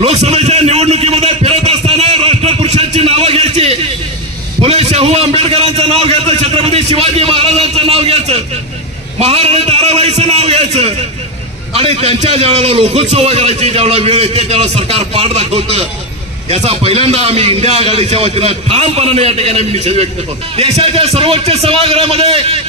लोकसभेच्या निवडणुकीमध्ये फिरत असताना राष्ट्रपुरुषांची नावं घ्यायची, फुले शाहू आंबेडकरांचं नाव घ्यायचं, छत्रपती शिवाजी महाराजांचं नाव घ्यायचं, महाराणी ताराबाईचं नाव घ्यायचं आणि त्यांच्या ज्यावेळेला लोकोत्सव करायची ज्यावेळेला वेळ येते त्यावेळेला सरकार पाठ दाखवतं। याचा पहिल्यांदा आम्ही इंडिया आघाडीच्या वतीनं ठामपणाने या ठिकाणी आम्ही निषेध व्यक्त करतो। देशाच्या सर्वोच्च सभागृहामध्ये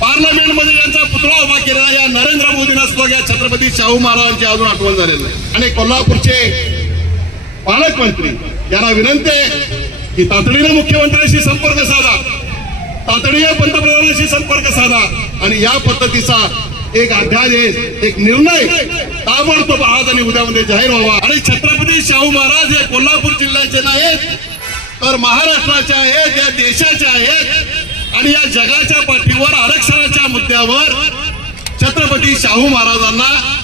पार्लमेंटमध्ये ज्यांचा पुतळा उभा केलेला या नरेंद्र मोदींना सुद्धा या छत्रपती शाहू महाराजांची अजून आठवण झालेली नाही। आणि कोल्हापूरचे पालकमंत्री यांना विनंती आहे की तातडीने मुख्यमंत्र्यांशी संपर्क साधा, तातडीने पंतप्रधानांशी संपर्क साधा आणि या पद्धतीचा एक अध्यादेश, एक निर्णय ताबडतोब आज आणि उद्यामध्ये जाहीर व्हावा। आणि छत्रपती शाहू महाराज हे कोल्हापूर जिल्ह्याचे नाहीत तर महाराष्ट्राचे आहेत, या देशाचे आहेत आणि या जगाच्या पाठीवर आरक्षणाच्या मुद्द्यावर छत्रपती शाहू महाराजांना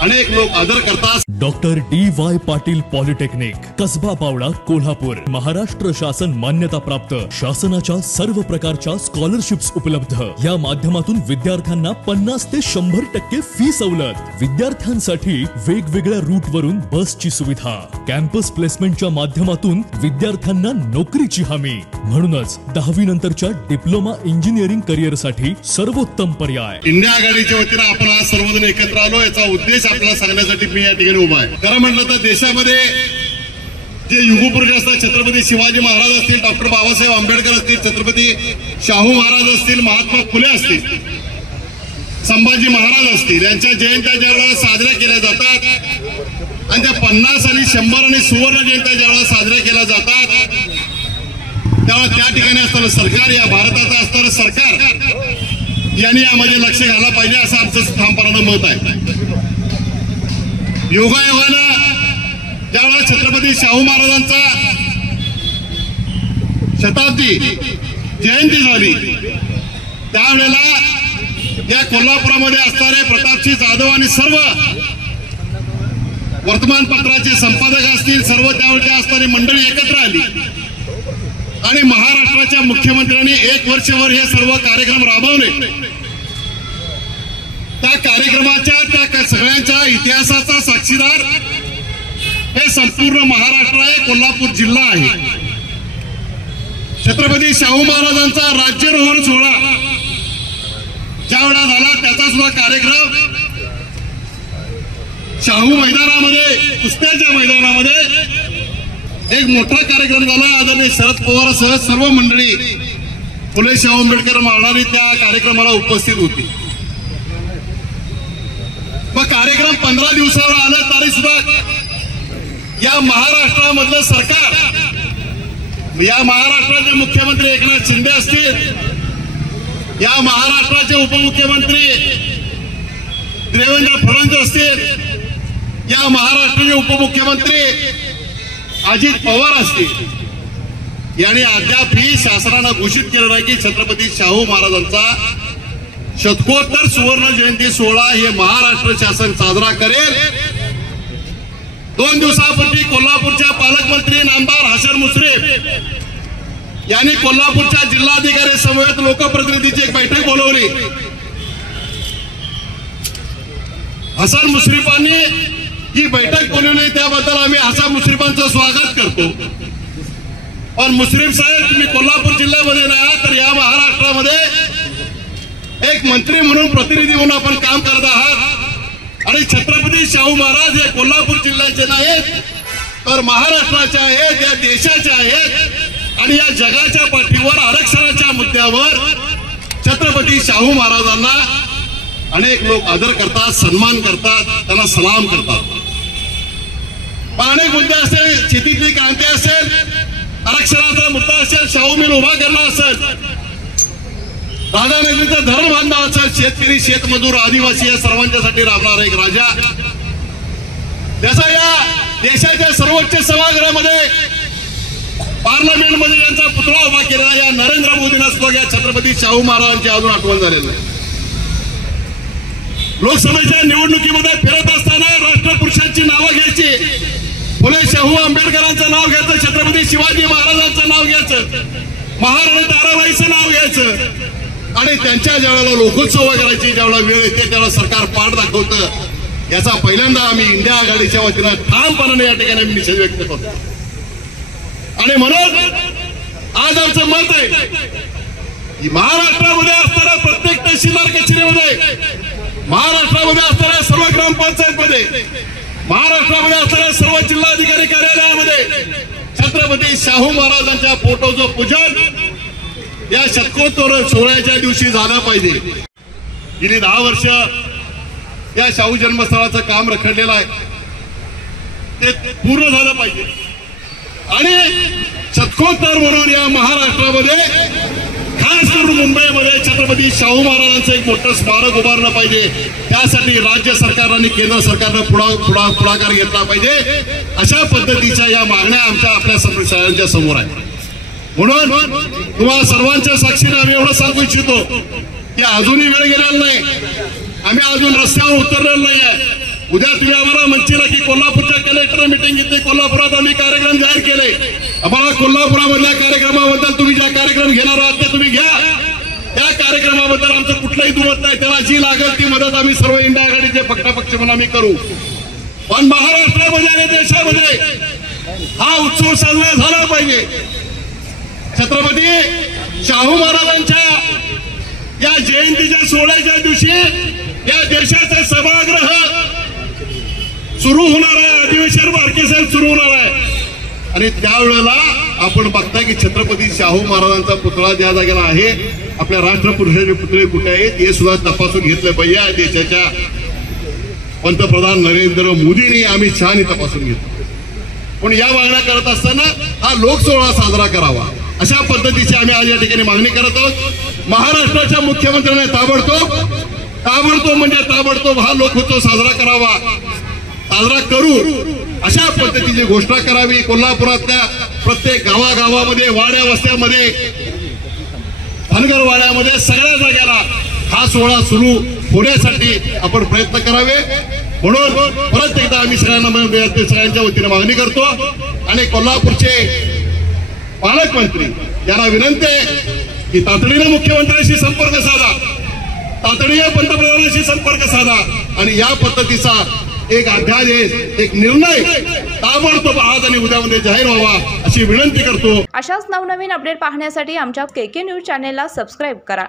अनेक लोक आदर करतात। Doctor DY Patil polytechnic, Kasba Pawda, Kolhapur. Maharashtra शासन मान्यता प्राप्त, शासनाच्या सर्व प्रकारच्या स्कॉलरशिप्स उपलब्ध। या माध्यमातून विद्यार्थ्यांना 50 ते 100% फी सवलत। विद्यार्थ्यांसाठी वेगवेगळ्या रूट वरून बसची सुविधा। कॅम्पस प्लेसमेंटच्या माध्यमातून विद्यार्थ्यांना नोकरीची हमी। म्हणूनच 10वी नंतरच्या डिप्लोमा इंजिनिअरिंग करिअर साठी सर्वोत्तम पर्याय। इंडिया आघाडीच्या वतीनं आपण आज सर्वजण एकत्र आलो, याचा उद्देश आपल्याला सांगण्यासाठी मी या ठिकाणी उभा आहे। खरं म्हटलं तर देशामध्ये जे युगपुरुष असतात, छत्रपती शिवाजी महाराज असतील, डॉक्टर बाबासाहेब आंबेडकर असतील, छत्रपती शाहू महाराज असतील, महात्मा फुले असतील, संभाजी महाराज असतील, यांच्या जयंत्या ज्यावेळेला साजऱ्या केल्या जातात आणि त्या 50 आणि 100 आणि सुवर्ण जयंत्या ज्यावेळेला साजऱ्या केल्या जातात त्यावेळेला त्या ठिकाणी असताना सरकार, या भारताचं असणारं सरकार यांनी यामध्ये लक्ष घाला पाहिजे असं आमचं ठामपणानं मत आहे। योगायोगानं ज्यावेळेला छत्रपती शाहू महाराजांचा शताब्दी जयंती झाली त्यावेळेला या कोल्हापुरामध्ये असणारे प्रतापसिंह जाधव आणि सर्व वर्तमानपत्राचे संपादक असतील, सर्व त्यावेळेच्या असणारी मंडळी एकत्र आली आणि महाराष्ट्राच्या मुख्यमंत्र्यांनी 1 वर्षभर हे सर्व कार्यक्रम राबवले। त्या कार्यक्रमाच्या त्या सगळ्यांच्या इतिहासाचा साक्षीदार हे संपूर्ण महाराष्ट्र आहे, कोल्हापूर जिल्हा आहे। छत्रपती शाहू महाराजांचा राज्यारोहण सोहळा ज्या वेळा झाला त्याचा सुद्धा कार्यक्रम शाहू मैदानामध्ये, कुस्त्याच्या मैदानामध्ये एक मोठा कार्यक्रम झाला। आदरणीय शरद पवारसह सर्व मंडळी फुले शाहू आंबेडकर मारणारी त्या कार्यक्रमाला उपस्थित होती। मग कार्यक्रम 15 दिवसावर आलं तरी सुद्धा या महाराष्ट्रामधलं सरकार, या महाराष्ट्राचे मुख्यमंत्री एकनाथ शिंदे असतील, या महाराष्ट्राचे उपमुख्यमंत्री देवेंद्र फडणवीस असतील, या महाराष्ट्राचे उपमुख्यमंत्री अजित पवार असतील, यांनी अद्याप ही शासनानं घोषित केलं नाही की छत्रपती शाहू महाराजांचा शतकोत्तर सुवर्ण जयंती सोहळा हे महाराष्ट्र शासन साजरा करेल। 2 दिवसापूर्वी कोल्हापूरच्या पालकमंत्री आमदार हसन मुश्रीफ यांनी कोल्हापूरच्या जिल्हाधिकारी समवेत लोकप्रतिनिधीची एक बैठक बोलवली। हसन मुश्रीफांनी जी बैठक बोलवली त्याबद्दल आम्ही हसन मुश्रीफांचं स्वागत करतो। पण मुश्रीफ साहेब, तुम्ही कोल्हापूर जिल्ह्यामध्ये नाही तर या महाराष्ट्रामध्ये एक मंत्री म्हणून, प्रतिनिधी म्हणून आपण काम करत आहात आणि छत्रपती शाहू महाराज हे कोल्हापूर जिल्ह्याचे नाहीत तर महाराष्ट्राचे आहेत, या देशाचे आहेत आणि या जगाच्या पाठीवर आरक्षणाच्या मुद्द्यावर छत्रपती शाहू महाराजांना अनेक लोक आदर करतात, सन्मान करतात, त्यांना सलाम करतात। पण अनेक मुद्दे असेल, शेतीतली क्रांती असेल, आरक्षणाचा मुद्दा असेल, शाहू मिल उभा करणं असेल, राजा नगरीचा धरण बांधणं असेल, शेतकरी, शेतमजूर, आदिवासी या सर्वांच्यासाठी राबणारा एक राजा, त्याचा या देशाच्या सर्वोच्च सभागृहामध्ये पार्लमेंटमध्ये ज्यांचा पुतळा उभा केलेला या नरेंद्र मोदींना सुद्धा या छत्रपती शाहू महाराजांची अजून आठवण झालेली नाही। लोकसभेच्या निवडणुकीमध्ये फिरत असताना राष्ट्रपुरुषांची नावं घ्यायची, फुले शाहू आंबेडकरांचं नाव घ्यायचं, छत्रपती शिवाजी महाराजांचं नाव घ्यायचं, महाराणी ताराबाईचं नाव घ्यायचं आणि त्यांच्या ज्यावेळेला लोकोत्सव करायची ज्यावेळेला वेळ येते त्यावेळेला सरकार पाठ दाखवतं। याचा पहिल्यांदा आम्ही इंडिया आघाडीच्या वतीनं ठामपणाने या ठिकाणी आम्ही निषेध व्यक्त करतो. आणि म्हणून आज आमचं मत आहे की महाराष्ट्रामध्ये असणाऱ्या प्रत्येक तहसीलदार कचेरीमध्ये, महाराष्ट्रामध्ये असणाऱ्या सर्व ग्रामपंचायतमध्ये, महाराष्ट्रामध्ये असणाऱ्या सर्व जिल्हाधिकारी कार्यालयामध्ये छत्रपती शाहू महाराजांच्या फोटोचं पूजन या शतकोत्तर सोहळ्याच्या दिवशी झालं पाहिजे. गेली 10 वर्ष या शाहू जन्मस्थळाचं काम रखडलेलं आहे, ते पूर्ण झालं पाहिजे. आणि शतकोत्तर म्हणून या महाराष्ट्रामध्ये खास करून मुंबईमध्ये छत्रपती शाहू महाराजांचं एक मोठं स्मारक उभारलं पाहिजे. त्यासाठी राज्य सरकार आणि केंद्र सरकारनं पुढाकार घेतला पाहिजे. अशा पद्धतीच्या या मागण्या आपल्या सगळ्यांच्या समोर आहेत. म्हणून तुम्हाला सर्वांच्या साक्षीने आम्ही एवढं सांगू इच्छितो की अजूनही वेळ गेलेला नाही, आम्ही अजून रस्त्यावर उतरलेलो नाही आहे. उद्या तुम्ही आम्हाला म्हणशीला की कोल्हापूरच्या कलेक्टर मीटिंग घेतली, कोल्हापुरात आम्ही कार्यक्रम जाहीर केले. आम्हाला कोल्हापुरामधल्या कार्यक्रमाबद्दल तुम्ही ज्या कार्यक्रम घेणार आहात ते तुम्ही घ्या. त्या कार्यक्रमाबद्दल आमचं कुठलंही दुमत नाही. त्याला जी लागेल ती मदत आम्ही सर्व इंडिया आघाडीचे पक्षापक्ष म्हणून आम्ही करू. पण महाराष्ट्रामध्ये आणि देशामध्ये हा उत्सव साजरा झाला पाहिजे. छत्रपती शाहू महाराजांच्या या जयंतीच्या सोहळ्याच्या दिवशी या देशाचा सभागृह सुरू होणार आहे, अधिवेशन बारके साहेब सुरू होणार आहे. आणि त्यावेळेला आपण बघताय की छत्रपती शाहू महाराजांचा पुतळा ज्या जागेला आहे, आपल्या राष्ट्रपुरुषाचे पुतळे कुठे आहेत हे सुद्धा तपासून घेतलं पाहिजे. या देशाच्या पंतप्रधान नरेंद्र मोदींनी अमित शहानी तपासून घेतलं. पण या मागण्या करत असताना हा लोकसोहळा साजरा करावा अशा पद्धतीची आम्ही आज या ठिकाणी मागणी करत आहोत. महाराष्ट्राच्या मुख्यमंत्र्यांनी ताबडतोब हा लोकोत्सव साजरा करावा, साजरा करू अशा पद्धतीची घोषणा करावी. कोल्हापुरातल्या प्रत्येक गावागावामध्ये, वाड्या वस्त्यामध्ये, धनगरवाड्यामध्ये सगळ्या जाग्याला हा सोहळा सुरू होण्यासाठी आपण प्रयत्न करावे. म्हणून परत एकदा आम्ही सगळ्यांच्या वतीने मागणी करतो. आणि कोल्हापूरचे पालकमंत्री यांना विनंती आहे की तातडीने मुख्यमंत्र्यांशी संपर्क साधा, तातडीने पंतप्रधानांशी संपर्क साधा आणि या पद्धतीचा एक अध्यादेश, एक निर्णय ताबडतोब आज आणि उद्यामध्ये जाहीर व्हावा अशी विनंती करतो. अशाच नवनवीन अपडेट पाहण्यासाठी आमच्या KK न्यूज चॅनेलला सबस्क्राईब करा.